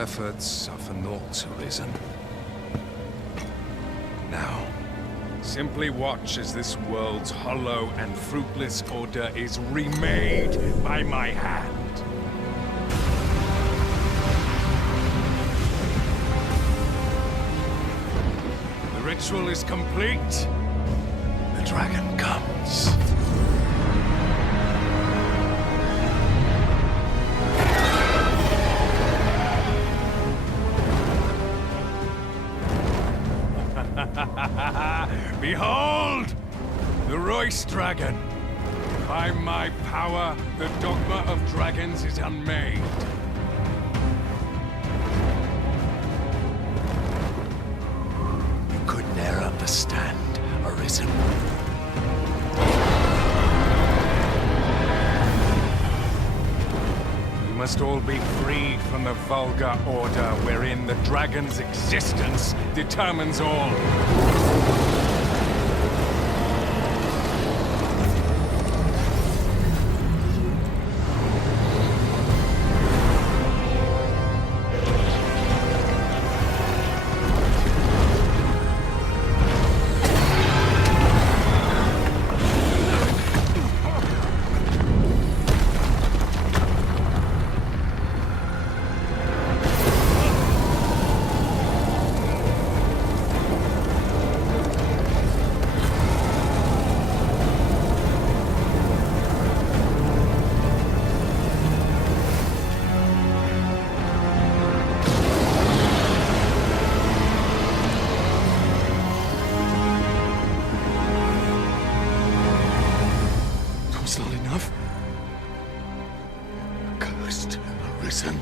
efforts are for naught, Arisen. Now, simply watch as this world's hollow and fruitless order is remade by my hand. The ritual is complete. The dragon comes. Behold! The Royce Dragon! By my power, the Dogma of Dragons is unmade. You could ne'er understand, Arisen. We must all be freed from the vulgar order wherein the dragon's existence determines all. Not enough. Cursed Arisen.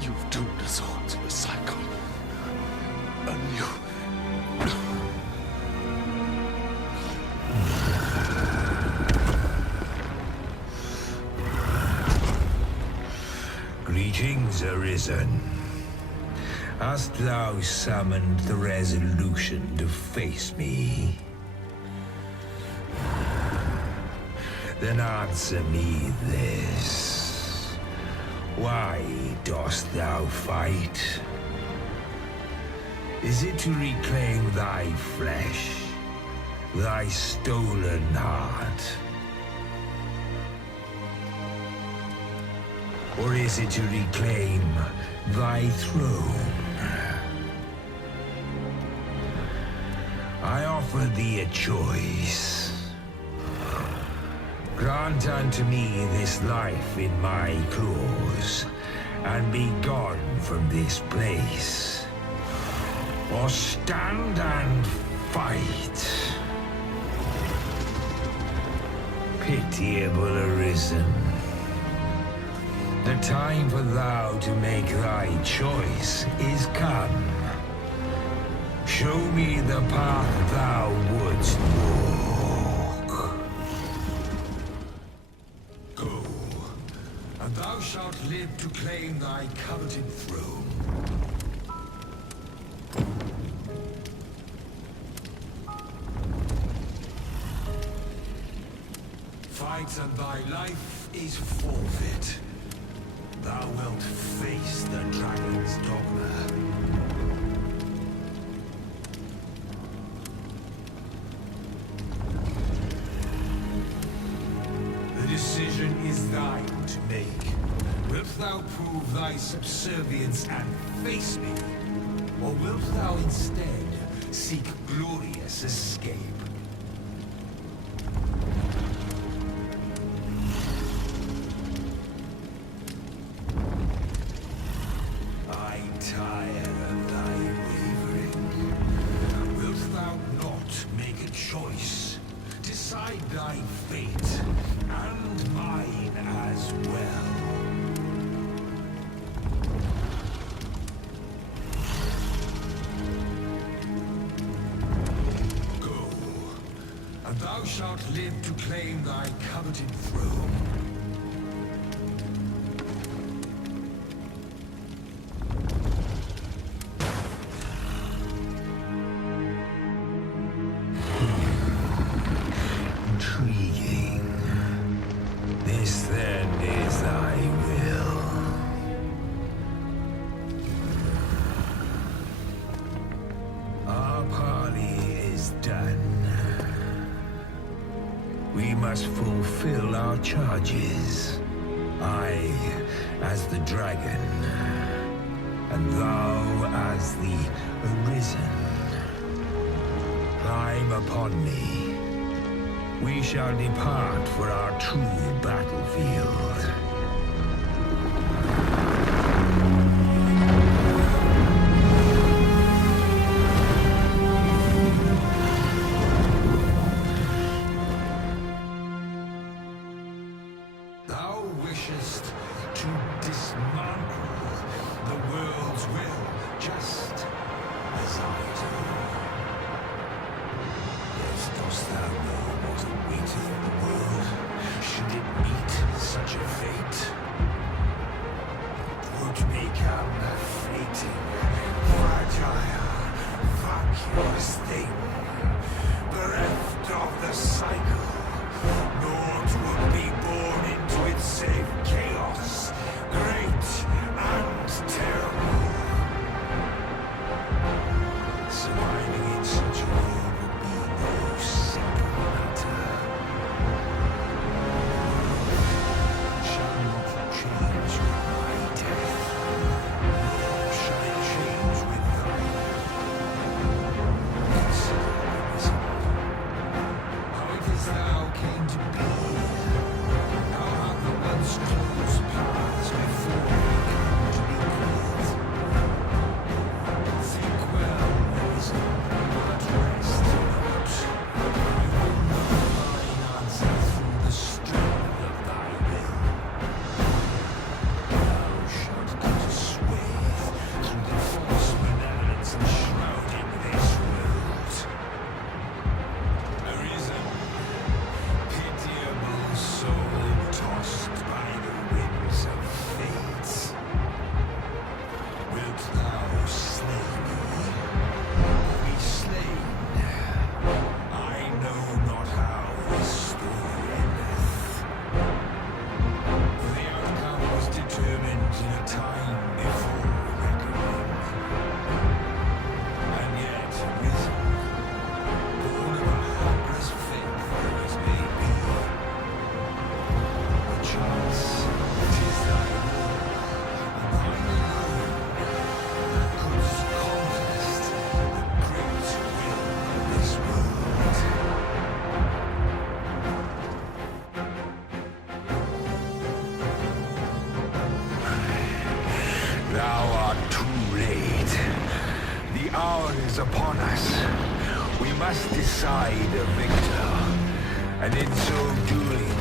You've doomed us all to the cycle. And you... Greetings, Arisen. Hast thou summoned the resolution to face me? Then answer me this. Why dost thou fight? Is it to reclaim thy flesh, thy stolen heart? Or is it to reclaim thy throne? I offer thee a choice. Grant unto me this life in my claws, and be gone from this place. Or stand and fight. Pitiable Arisen. The time for thou to make thy choice is come. Show me the path thou wouldst walk. Go, and thou shalt live to claim thy coveted throne. Fight and thy life is forfeit. Thou wilt face the dragon's dogma. The decision is thine to make. Wilt thou prove thy subservience and face me? Or wilt thou instead seek glorious escape? Thy fate, and mine as well. Go, and thou shalt live to claim thy coveted throne. must fulfill our charges. I, as the dragon, and thou as the Arisen. Climb upon me. We shall depart for our true battlefield. Thou wishest to dismantle the world's will, just as I do. Yet dost thou know what awaiteth the world, should it meet such a fate? 'Twould become a fleeting, fragile, vacuous thing, bereft of the cycle. Naught would be born into it save chaos, great and terrible. Surviving in such a world would be no simple matter. Shall not change with my death, nor shall it change with thine. Consider the reason. How it is thou came to be. How have the once closed paths before we come to be called? Think well, reason, at rest not. I will know thine answer through the strength of thy will. Thou shalt cut a swathe through the false benevolence enshrouding this world. Arisen, pitiable soul tossed by the winds of fate. Wilt thou slay me, or be slain? I know not how this story endeth. For the outcome was determined in a time before reckoning. And yet risen, born of a hopeless faith, though it may be. Perchance it is thy will, and thine alone, that couldst contest the great will of this world. Thou art too late. The hour is upon us. We must decide a victor, and in so doing,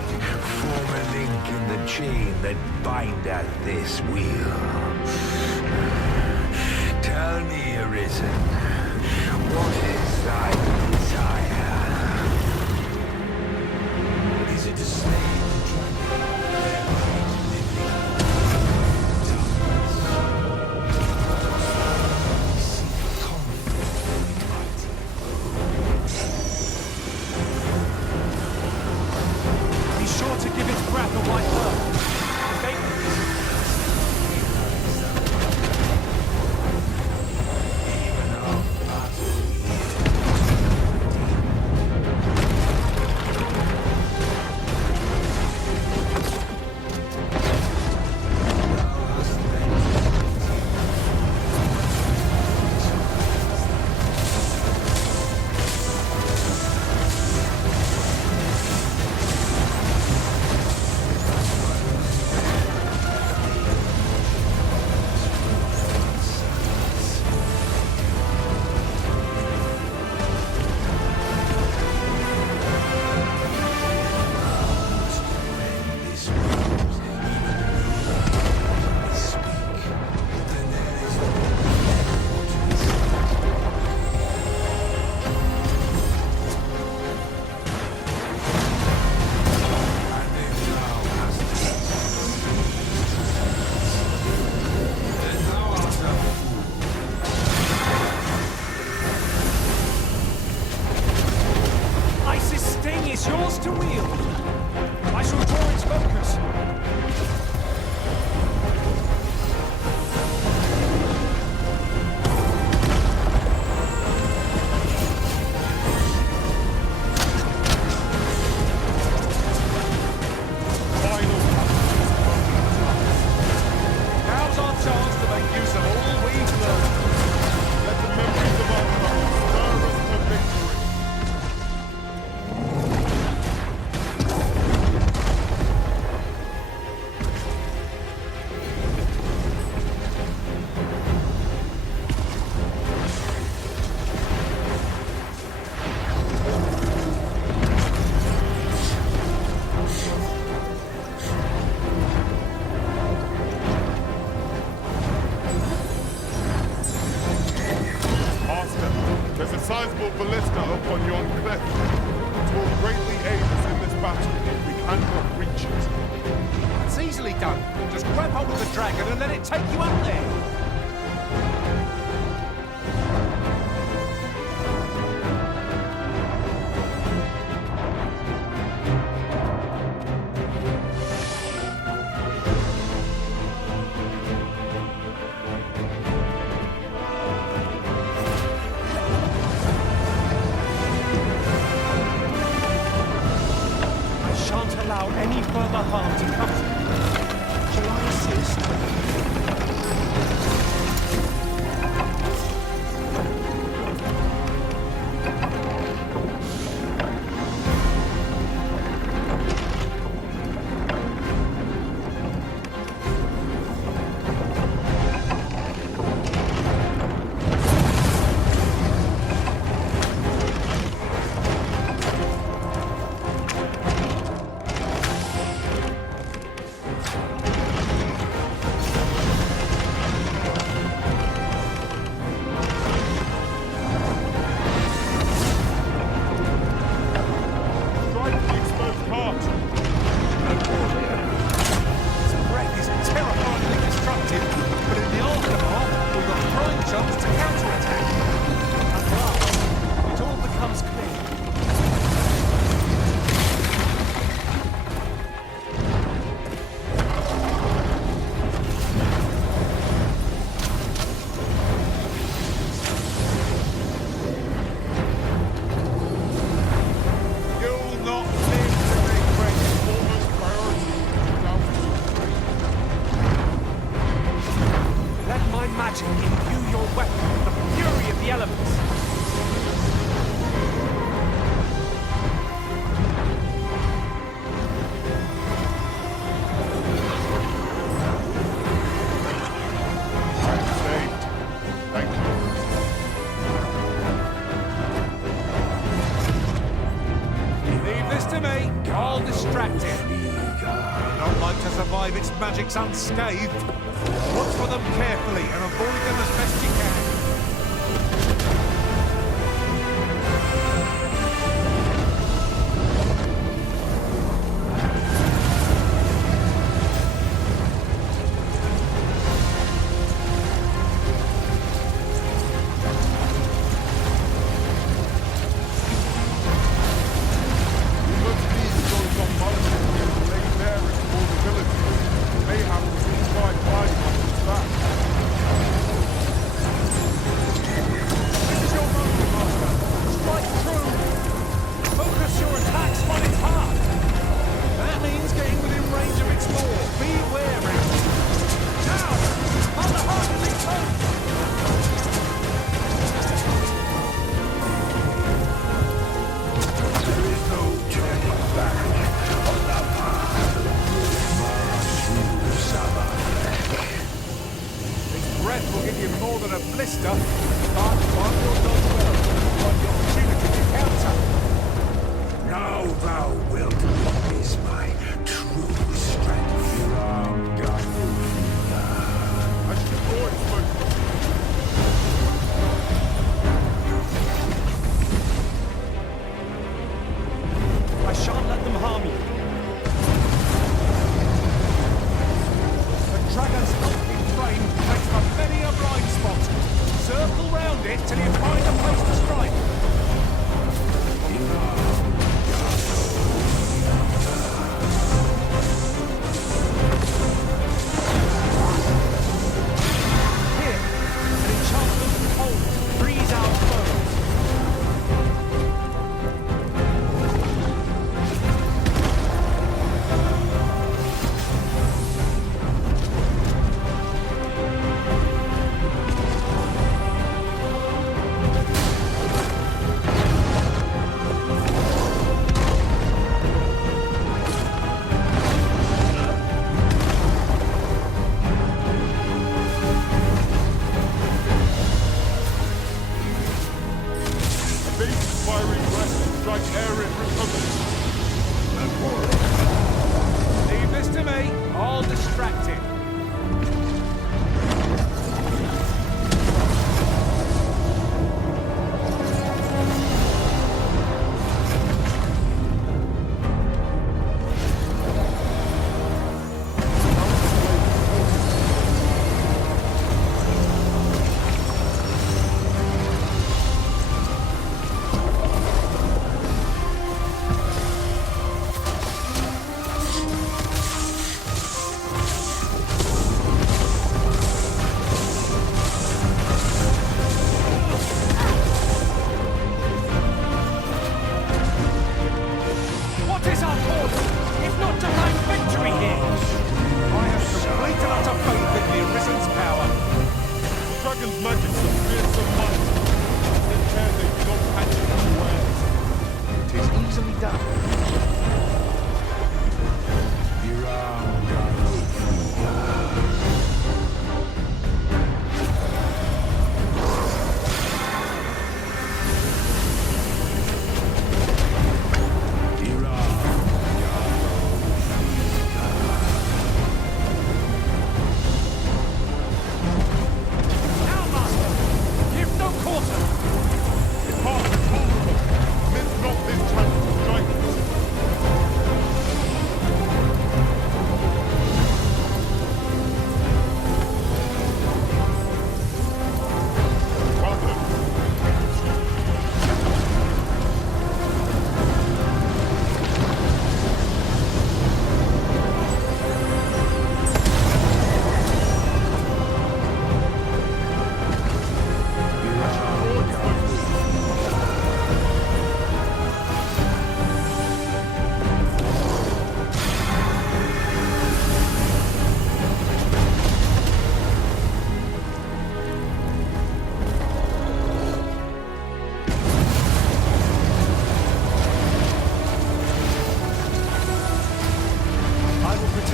form a link in the chain that bindeth this wheel. Tell me, Arisen, what is thy desire? Is it to slay the dragon, thereby living darkness? Seek conflict with mighty foes. Be sure to give its breath a white bird. Even our battle upon yon cliff. It will greatly aid us in this battle if we cannot reach it. It's easily done. Just grab hold of the dragon and let it take you up there. Allow any further harm to come to you. Shall I assist? Magic imbue your weapon with the fury of the elements. I'm saved. Thank you. Leave this to me. I'll distract it. Not like to survive its magics unscathed. Watch for them carefully and avoid them as best you can. Will give you more than a blister, but one will not well on the opportunity to counter. Now thou wilt witness my true strength. I should have always spoken. I shan't let them harm you. The dragon's hulking frame makes for many a blind spot. Circle round.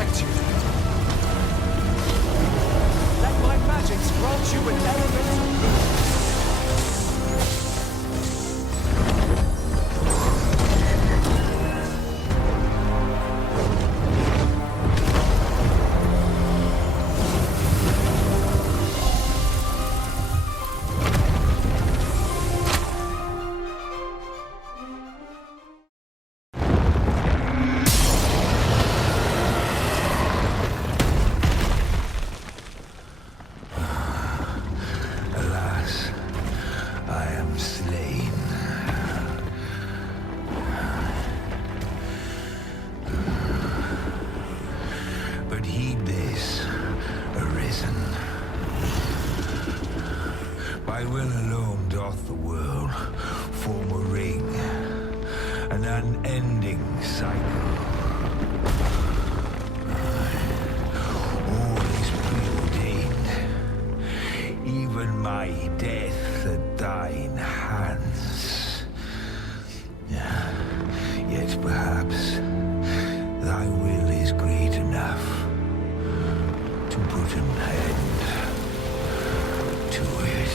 protect you. Let my magics grant you an element of movement. By will alone doth the world form a ring, an unending cycle. All is preordained, even my death at thine hands. Yet perhaps thy will is great enough to put an end to it.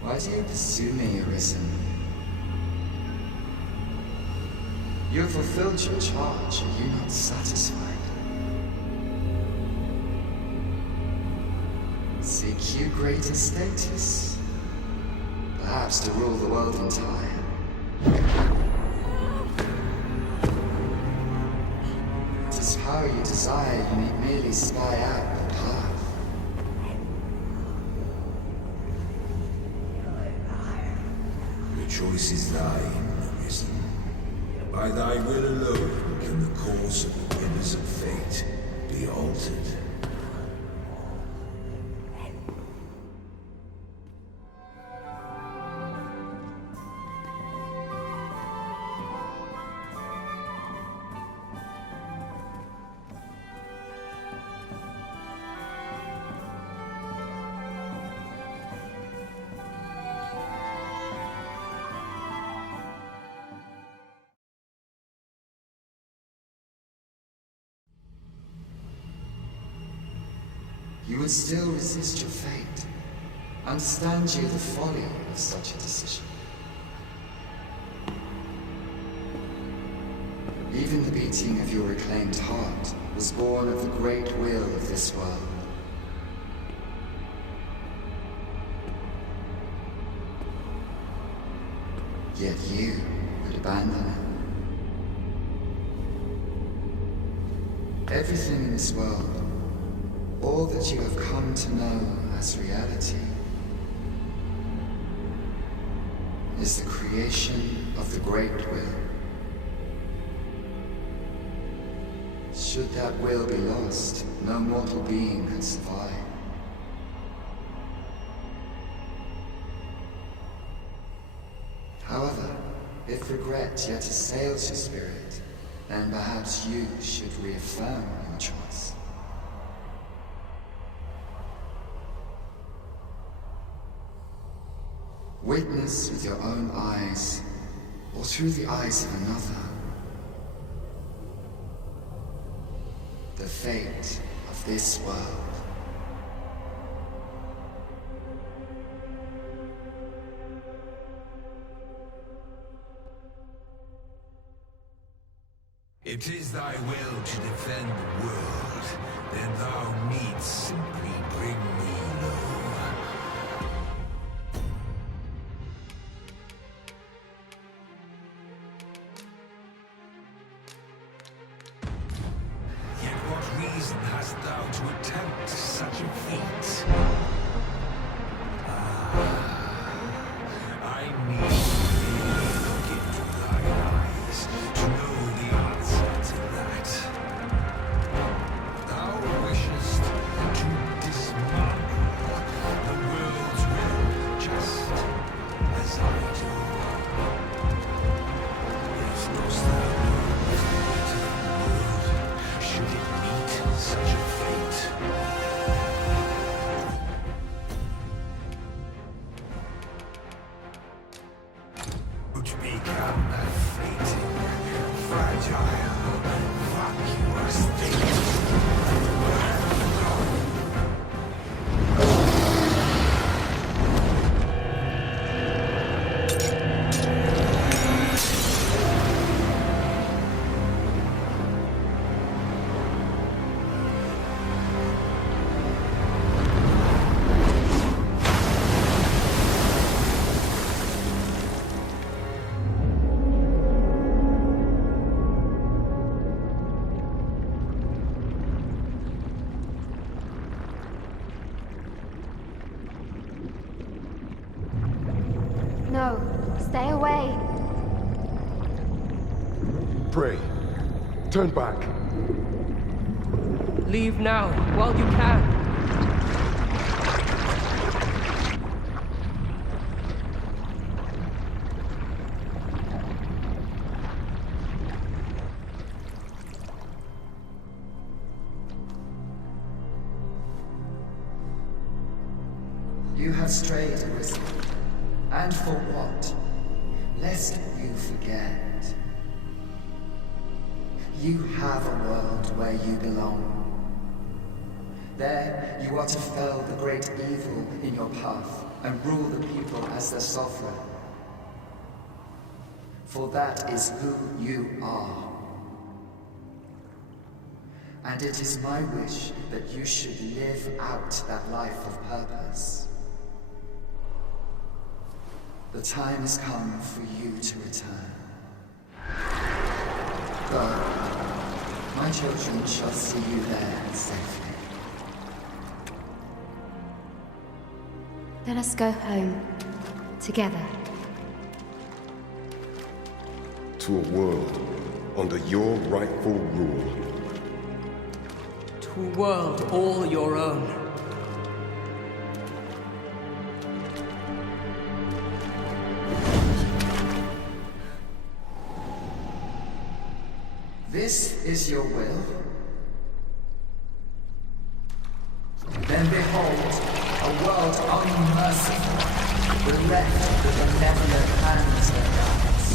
Why do you pursue me, Arisen? You have fulfilled your charge, are you not satisfied? Seek you greater status? Perhaps to rule the world entire? It is power you desire, you need merely spy out the path. The choice is thine, Arisen. By thy will alone can the course of the winners of fate be altered. You would still resist your fate. Understand you the folly of such a decision. Even the beating of your reclaimed heart was born of the great will of this world. Yet you would abandon it. Everything in this world, all that you have come to know as reality, is the creation of the Great Will. Should that will be lost, no mortal being can survive. However, if regret yet assails your spirit, then perhaps you should reaffirm your choice. Witness with your own eyes, or through the eyes of another, the fate of this world. It is thy will to defend the world, then thou needst simply bring me low. Yet what reason hast thou to attempt such a feat? I need to look into thine eyes to know the answer to that. Thou wishest to dismantle the world's will just as I do. Yet knowst thou the world should it meet such a fate? Which become that fleeting, fragile, vacuous state. No, stay away. Pray. Turn back. Leave now, while you can. You have strayed, Arisen. And for what? Lest you forget. You have a world where you belong. There, you are to fell the great evil in your path and rule the people as their sovereign. For that is who you are. And it is my wish that you should live out that life of purpose. The time has come for you to return. Go. My children shall see you there safely. Let us go home. Together. To a world under your rightful rule. To a world all your own. This is your will? Then behold, a world unmerciful, bereft with benevolent hands and eyes.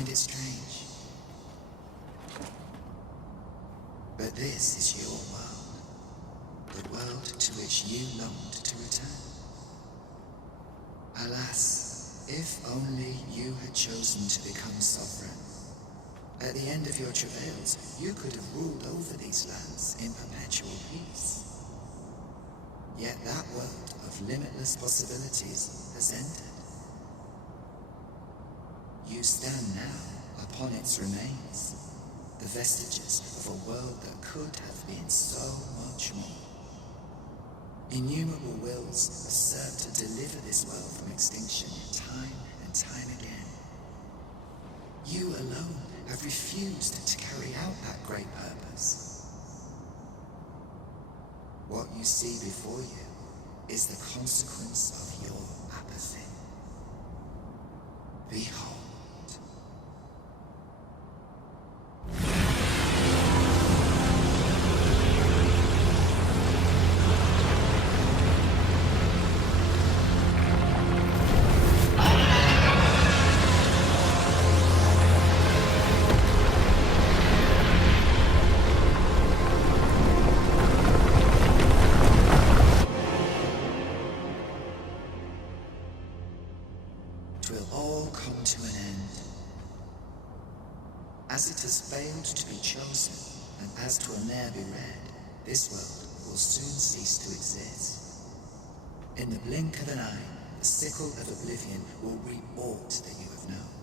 find it strange. But this is your world. The world to which you longed to return. Alas, if only you had chosen to become sovereign. At the end of your travails, you could have ruled over these lands in perpetual peace. Yet that world of limitless possibilities has ended. You stand now upon its remains, the vestiges of a world that could have been so much more. Innumerable wills have served to deliver this world from extinction time and time again. You alone have refused to carry out that great purpose. What you see before you is the consequence of your apathy. Behold. Will all come to an end. As it has failed to be chosen, and as 'twill ne'er be read, this world will soon cease to exist. In the blink of an eye, the sickle of oblivion will reap aught that you have known.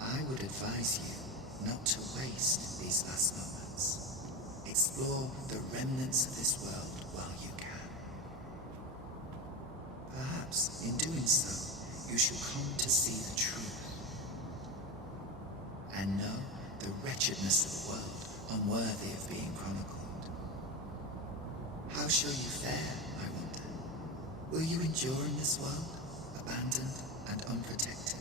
I would advise you not to waste these last moments. Explore the remnants of this world while you can. Perhaps, in doing so, you shall come to see the truth and know the wretchedness of a world unworthy of being chronicled. How shall you fare, I wonder? Will you endure in this world, abandoned and unprotected?